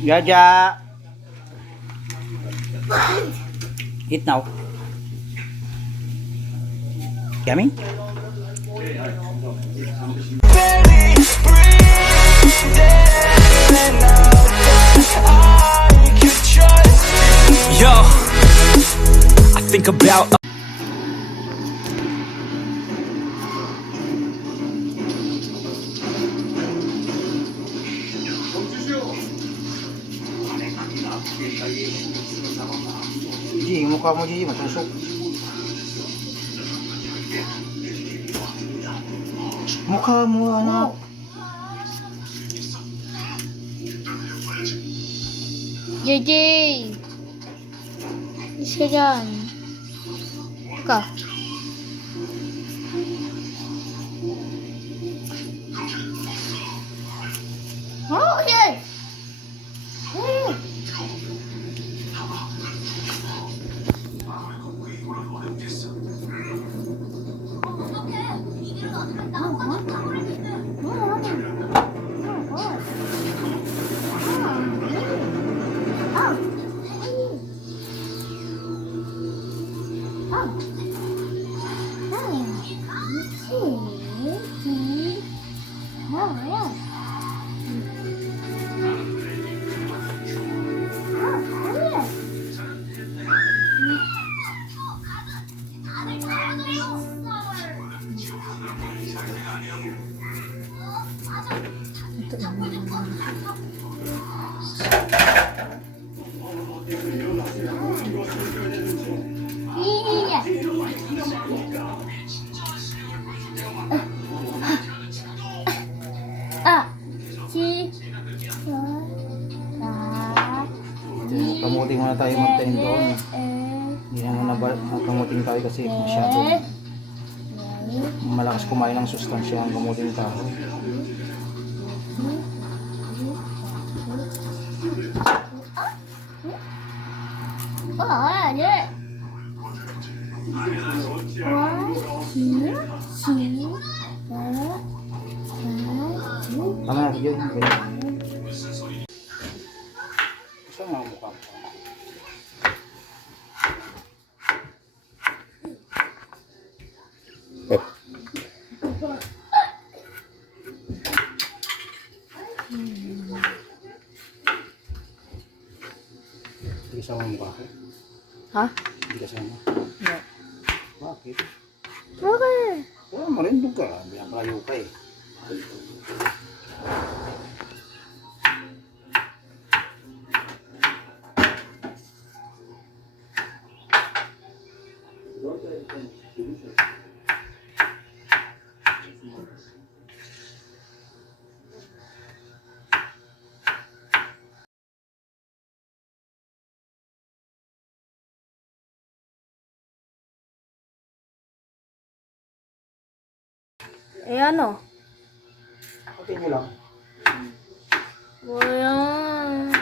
Jaja. Eat now. Yummy? Yo, I think about Ji, mukha mo Ji, matusok. Mukha mo anak. JJ! Alis ka dyan. Teka. Oh, okay! Kamuting muna tayo magtanim doon. Hindi naman kamuting tayo kasi masyado malakas kumain ng sustansya ang kamuting tao. Tama na yun. Gusto nga mukha ko. Hindi kasama mukha ko? Ha? Hindi kasama? No. Bakit? Okay. Wala mo rin doon ka. Binapalayo ka eh. Eh ano? Okay nyo lang. Ayan.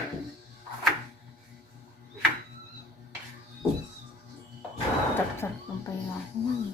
Sarap ng pahinga ko man.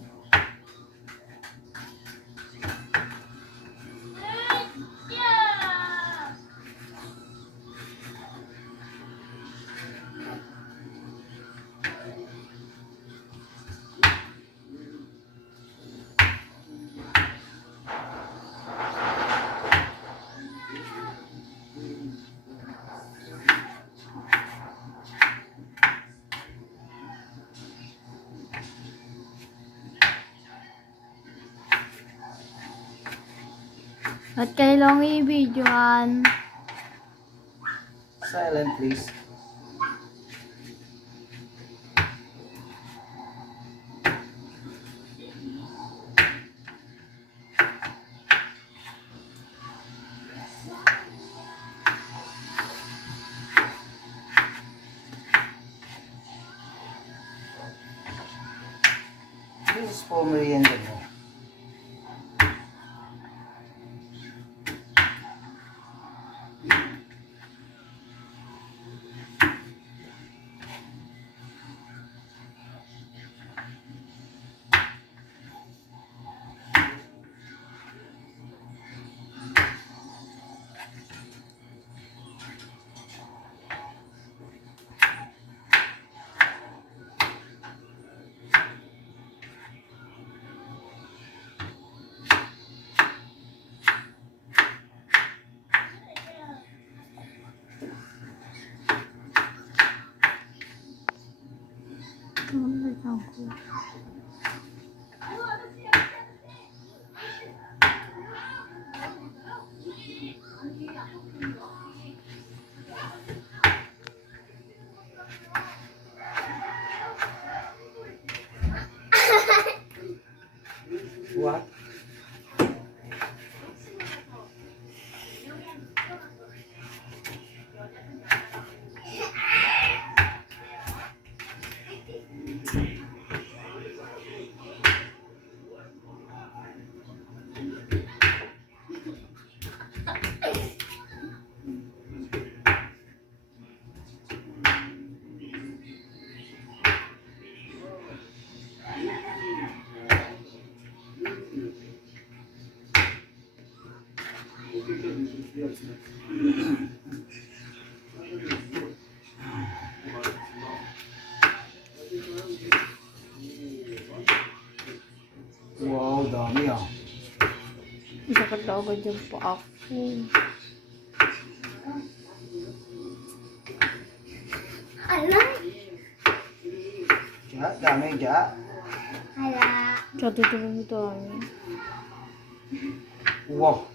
At kailang i-videoan. Silent please. This is for merienda mo. What? Wow, dami ah. Sakit na agad yung pa ako. Ja, dami, ja. Sa tutulong ito kami. Wow.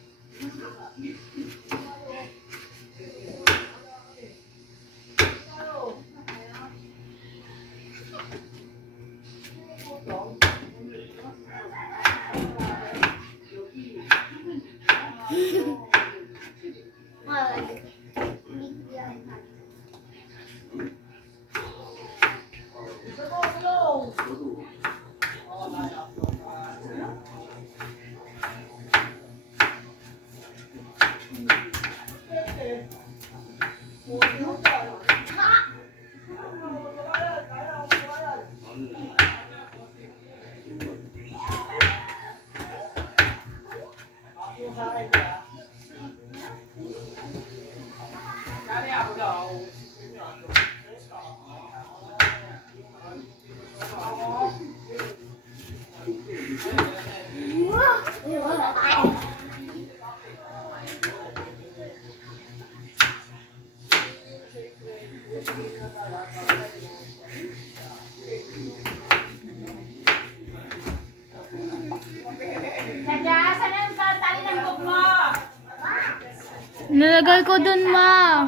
Nilagay ko dun, ma.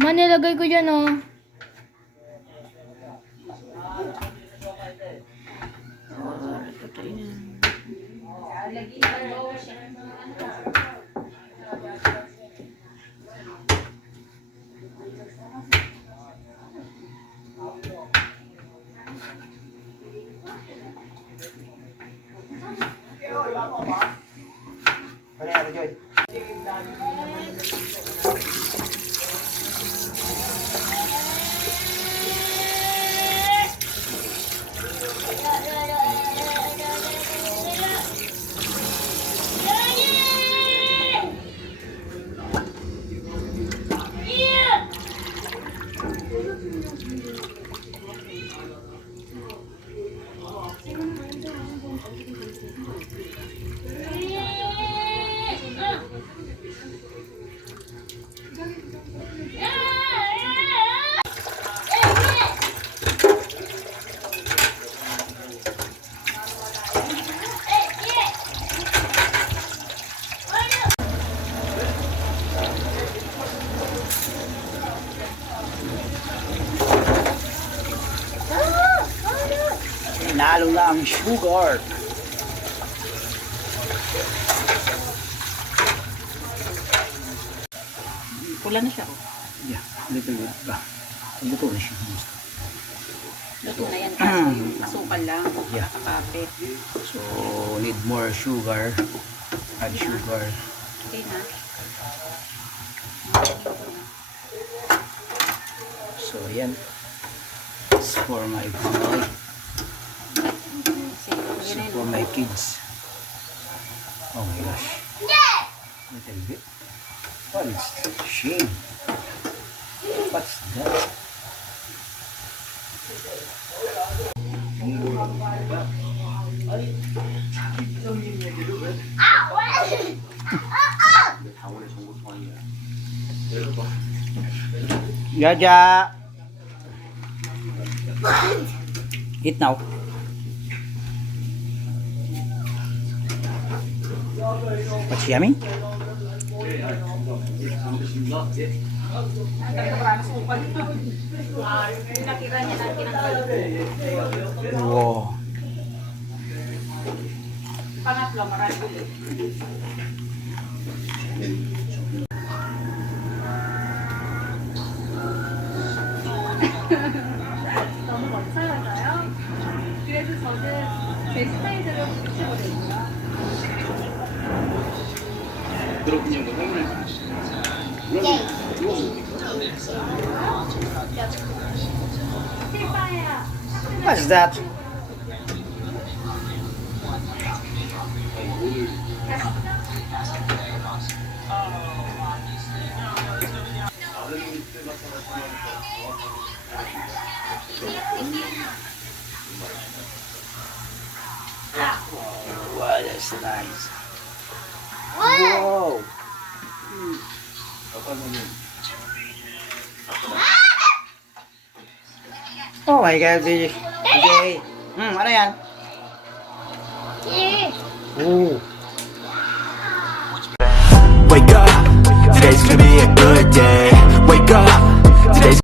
Ma, nilagay ko dyan, oh. Ano yan, Joy? Nalo na ang sugar. Pula na siya. Oh. Yeah, little bit ba? Luto na siya. Luto na yan. Kaso yung asukal lang. Yeah. Kape. So, need more sugar. Add sugar. Okay na. So, yan. It's for my family. So, for my kids. Oh my gosh. Little bit. What is shame? What's that? Jaja. Eat now. What's yummy? Nakira niya na kinanggal. Wow. Pangatlo, marami ulit. 너무 괜찮아요. 그래서 저는 제 스타일대로 붙여버려요. What's that? Wow, that's nice. Wow. Oh my God, BJ. Ano yan? Oh. Wake up, today's gonna be a good day. Wake up, today's